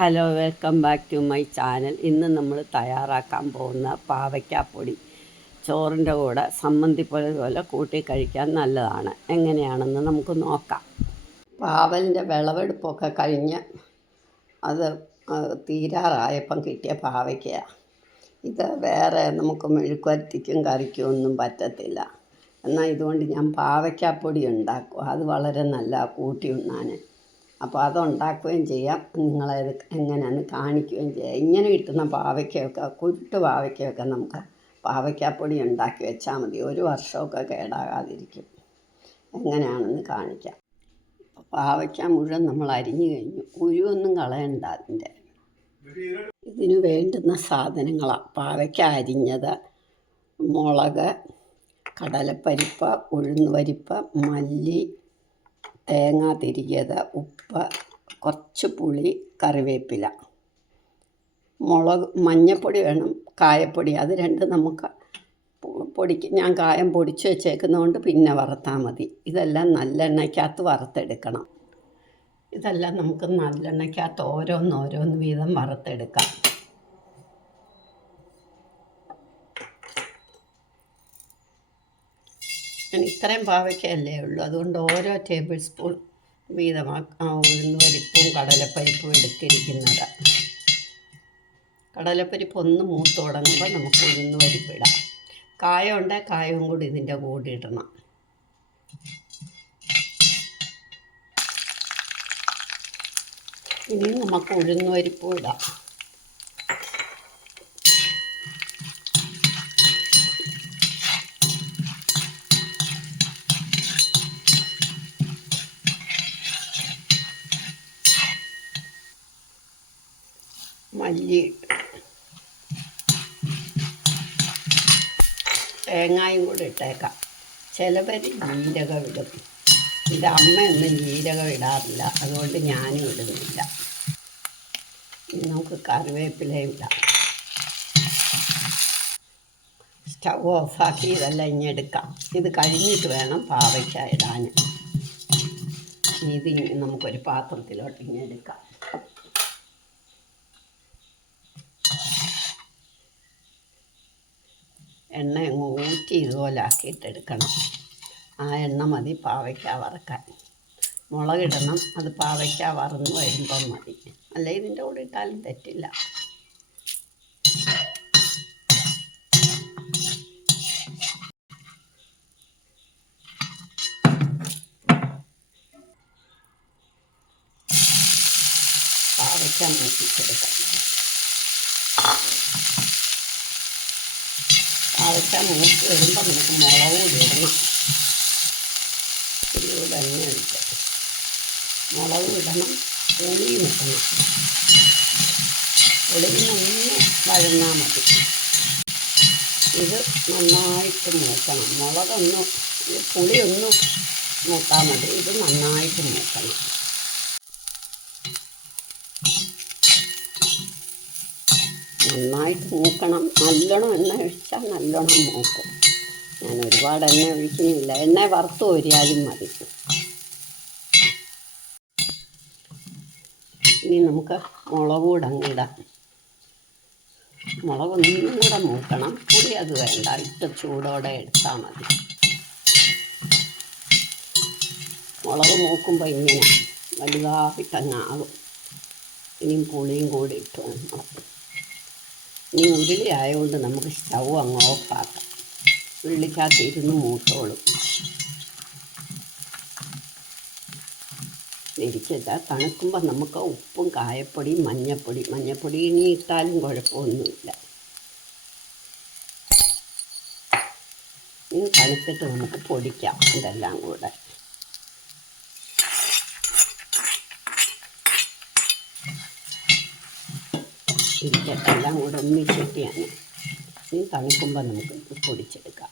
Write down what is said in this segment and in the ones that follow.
Hello, welcome back to my channel. ഇന്ന് നമ്മൾ തയ്യാറാക്കാൻ പോകുന്ന പാവയ്ക്കാപ്പൊടി ചോറിൻ്റെ കൂടെ സമ്മന്തിപ്പൊടി പോലെ കൂട്ടി കഴിക്കാൻ നല്ലതാണ്. എങ്ങനെയാണെന്ന് നമുക്ക് നോക്കാം. പാവലിൻ്റെ വിളവെടുപ്പൊക്കെ കഴിഞ്ഞ് അത് തീരാറായപ്പം കിട്ടിയ പാവയ്ക്കയാണ്. ഇത് വേറെ നമുക്ക് മെഴുക്കുവരട്ടിക്കും കറിക്കും ഒന്നും പറ്റത്തില്ല. എന്നാൽ ഇതുകൊണ്ട് ഞാൻ പാവയ്ക്കാപ്പൊടി ഉണ്ടാക്കും. അത് വളരെ നല്ല കൂട്ടി ഉണ്ണാൻ. അപ്പോൾ അതുണ്ടാക്കുകയും ചെയ്യാം, നിങ്ങളത് എങ്ങനെയാണെന്ന് കാണിക്കുകയും ചെയ്യാം. ഇങ്ങനെ കിട്ടുന്ന പാവയ്ക്കയൊക്കെ, കുരുട്ട് പാവയ്ക്കയൊക്കെ നമുക്ക് പാവയ്ക്കാപ്പൊടി ഉണ്ടാക്കി വെച്ചാൽ മതി. ഒരു വർഷമൊക്കെ കേടാകാതിരിക്കും. എങ്ങനെയാണെന്ന് കാണിക്കാം. പാവയ്ക്ക മുഴുവൻ നമ്മൾ അരിഞ്ഞു കഴിഞ്ഞു. കുരുവൊന്നും കളയണ്ട. ഇതിന് വേണ്ടുന്ന സാധനങ്ങളാണ്: പാവയ്ക്ക അരിഞ്ഞത്, മുളക്, കടലപ്പരിപ്പ്, ഉഴുന്നുപരിപ്പ്, മല്ലി, തേങ്ങ തിരികിയത്, ഉപ്പ്, കുറച്ച് പുളി, കറിവേപ്പില, മഞ്ഞൾപ്പൊടി വേണം, കായപ്പൊടി. അത് രണ്ടും നമുക്ക് ഞാൻ കായം പൊടിച്ച് വെച്ചേക്കുന്നതുകൊണ്ട് പിന്നെ വറുത്താൽ മതി. ഇതെല്ലാം നല്ലെണ്ണയ്ക്കകത്ത് വറുത്തെടുക്കണം. ഇതെല്ലാം നമുക്ക് നല്ലെണ്ണയ്ക്കകത്ത് ഓരോന്നോരോന്ന് വീതം വറുത്തെടുക്കാം. ഞാൻ ഇത്രയും പാവയ്ക്കയല്ലേ ഉള്ളൂ, അതുകൊണ്ട് ഓരോ ടേബിൾ സ്പൂൺ വീതമാണ് ഉഴുന്നുപരിപ്പും കടലപ്പരിപ്പും എടുത്തിരിക്കുന്നത്. കടലപ്പരിപ്പ് ഒന്ന് മൂത്ത് തുടങ്ങുമ്പോൾ നമുക്ക് ഉഴുന്നുപരിപ്പ് ഇടാം. കായം ഉണ്ടെങ്കിൽ കായവും കൂടി ഇതിൻ്റെ കൂടെ ഇടണം. ഇനി നമുക്ക് ഉഴുന്നുപരിപ്പും ഇടാം. മല്ലി ഇട്ടു. തേങ്ങായും കൂടെ ഇട്ടേക്കാം. ചിലവർ ജീരകം ഇടും. ഇത് അമ്മയൊന്നും ജീരകം ഇടാറില്ല, അതുകൊണ്ട് ഞാനും ഇടുന്നില്ല. ഇനി നമുക്ക് കറിവേപ്പിലയും ഇടാം. സ്റ്റൗ ഓഫാക്കി ഇതെല്ലാം ഇനി എടുക്കാം. ഇത് കഴിഞ്ഞിട്ട് വേണം പാവയ്ക്ക ഇടാൻ. ഇത് നമുക്കൊരു പാത്രത്തിലോട്ട് ഇങ്ങനെ എടുക്കാം. എണ്ണ അങ്ങ് ഊറ്റി ഇതുപോലെ ആക്കിയിട്ടെടുക്കണം. ആ എണ്ണ മതി പാവയ്ക്ക വറക്കാൻ. മുളകിടണം, അത് പാവയ്ക്ക വറന്ന് വരുമ്പം മതി. അല്ല, ഇതിൻ്റെ കൂടെ ഇട്ടാലും തെറ്റില്ല. പാവയ്ക്ക മൂപ്പിച്ചെടുക്കാം. പാവയ്ക്ക മൂത്ത് വരുമ്പോൾ നമുക്ക് മുളക് കൂടി ഇടണം. ഇതിലൂടെ എണ്ണ ഒഴിച്ച് മുളകും ഇടണം, പുളിയും ഇടണം. പുളിനൊന്ന് വഴന്നാൽ മതി. ഇത് നന്നായിട്ട് മൂക്കണം. പുളിയൊന്ന് മൂത്താൽ മതി. ഇത് നന്നായിട്ട് മൂക്കണം. നന്നായിട്ട് മൂക്കണം. നല്ലോണം എണ്ണ ഒഴിച്ചാൽ നല്ലോണം മൂക്കും. ഞാൻ ഒരുപാട് എണ്ണ ഒഴിക്കുന്നില്ല. എണ്ണ വറുത്ത് കോരിയാലും മതി. ഇനി നമുക്ക് മുളക് കൂടെ അങ്ങിടാം. മുളക് ഒന്നും കൂടെ മൂക്കണം. പുളി അത് വേണ്ട, ഇട്ട് ചൂടോടെ എടുത്താൽ മതി. മുളക് മൂക്കുമ്പോൾ ഇങ്ങനെ വലുതായിട്ടങ്ങാകും. ഇനിയും പുളിയും കൂടി ഇട്ട് വേണം. ഇനി ഉരുളി ആയതുകൊണ്ട് നമുക്ക് സ്റ്റൗ അങ്ങ് ഓഫാക്കാം. ഉരുളിക്കകത്തിരുന്ന് മൂത്തോളും. ഇരിച്ചിട്ടാൽ തണുക്കുമ്പോൾ നമുക്ക് ഉപ്പും കായപ്പൊടിയും മഞ്ഞൾപ്പൊടി ഇനി ഇട്ടാലും കുഴപ്പമൊന്നുമില്ല. ഇനി തണുത്തിട്ട് നമുക്ക് പൊടിക്കാം ഇതെല്ലാം കൂടെ. ഇരിക്കട്ടെല്ലാം കൂടെ ഒന്നിച്ചിട്ടാണ്. ഇനി തണുക്കുമ്പോൾ നമുക്ക് പൊടിച്ചെടുക്കാം.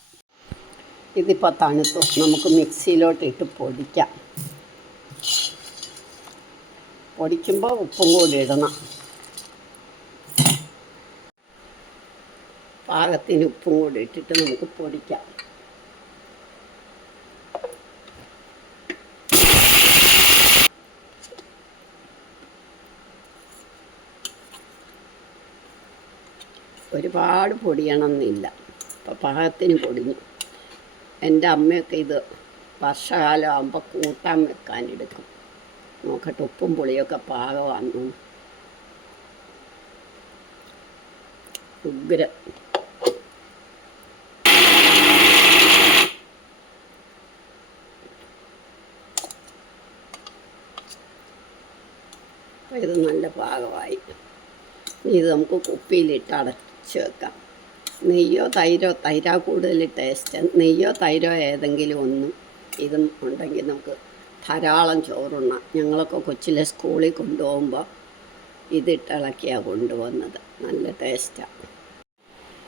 ഇതിപ്പോൾ തണുത്തു. നമുക്ക് മിക്സിയിലോട്ട് ഇട്ട് പൊടിക്കാം. പൊടിക്കുമ്പോൾ ഉപ്പും കൂടി ഇടണം. പാകത്തിന് ഉപ്പും കൂടി ഇട്ടിട്ട് നമുക്ക് പൊടിക്കാം. ഒരുപാട് പൊടിയണമെന്നില്ല. അപ്പോൾ പാകത്തിന് പൊടിഞ്ഞു. എൻ്റെ അമ്മയൊക്കെ ഇത് വർഷകാലം ആകുമ്പോൾ കൂട്ടാൻ വെക്കാനെടുക്കും. നോക്കട്ടെ ഉപ്പും പുളിയൊക്കെ പാകമാണെന്നു. ഉഗ്രം. അപ്പോൾ ഇത് നല്ല പാകമായി. ഇത് നമുക്ക് കുപ്പിയിലിട്ട് അടച്ച് വെക്കാം. നെയ്യോ തൈരാ കൂടുതൽ ടേസ്റ്റ്. നെയ്യോ തൈരോ ഏതെങ്കിലും ഒന്നും ഇതും ഉണ്ടെങ്കിൽ നമുക്ക് ധാരാളം ചോറുണ്ണാം. ഞങ്ങളൊക്കെ കൊച്ചിലെ സ്കൂളിൽ കൊണ്ടുപോകുമ്പോൾ ഇതിട്ടിളക്കിയാണ് കൊണ്ടുപോകുന്നത്. നല്ല ടേസ്റ്റാണ്.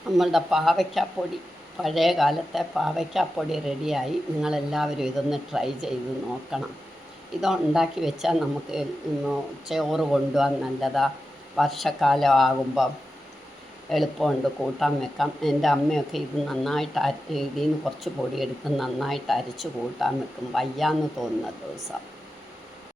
നമ്മളുടെ പാവയ്ക്കാപ്പൊടി, പഴയ കാലത്തെ പാവയ്ക്കാപ്പൊടി റെഡിയായി. നിങ്ങളെല്ലാവരും ഇതൊന്ന് ട്രൈ ചെയ്ത് നോക്കണം. ഇതുണ്ടാക്കി വെച്ചാൽ നമുക്ക് ചോറ് കൊണ്ടുപോകാൻ നല്ലതാണ്. വർഷക്കാലം ആകുമ്പം എളുപ്പമുണ്ട്, കൂട്ടാൻ വെക്കാം. എൻ്റെ അമ്മയൊക്കെ ഇത് നന്നായിട്ട് ഇതിൽ നിന്ന് കുറച്ച് പൊടിയെടുത്ത് നന്നായിട്ട് അരച്ച് കൂട്ടാൻ വെക്കും വയ്യാന്ന് തോന്നുന്ന ദിവസം.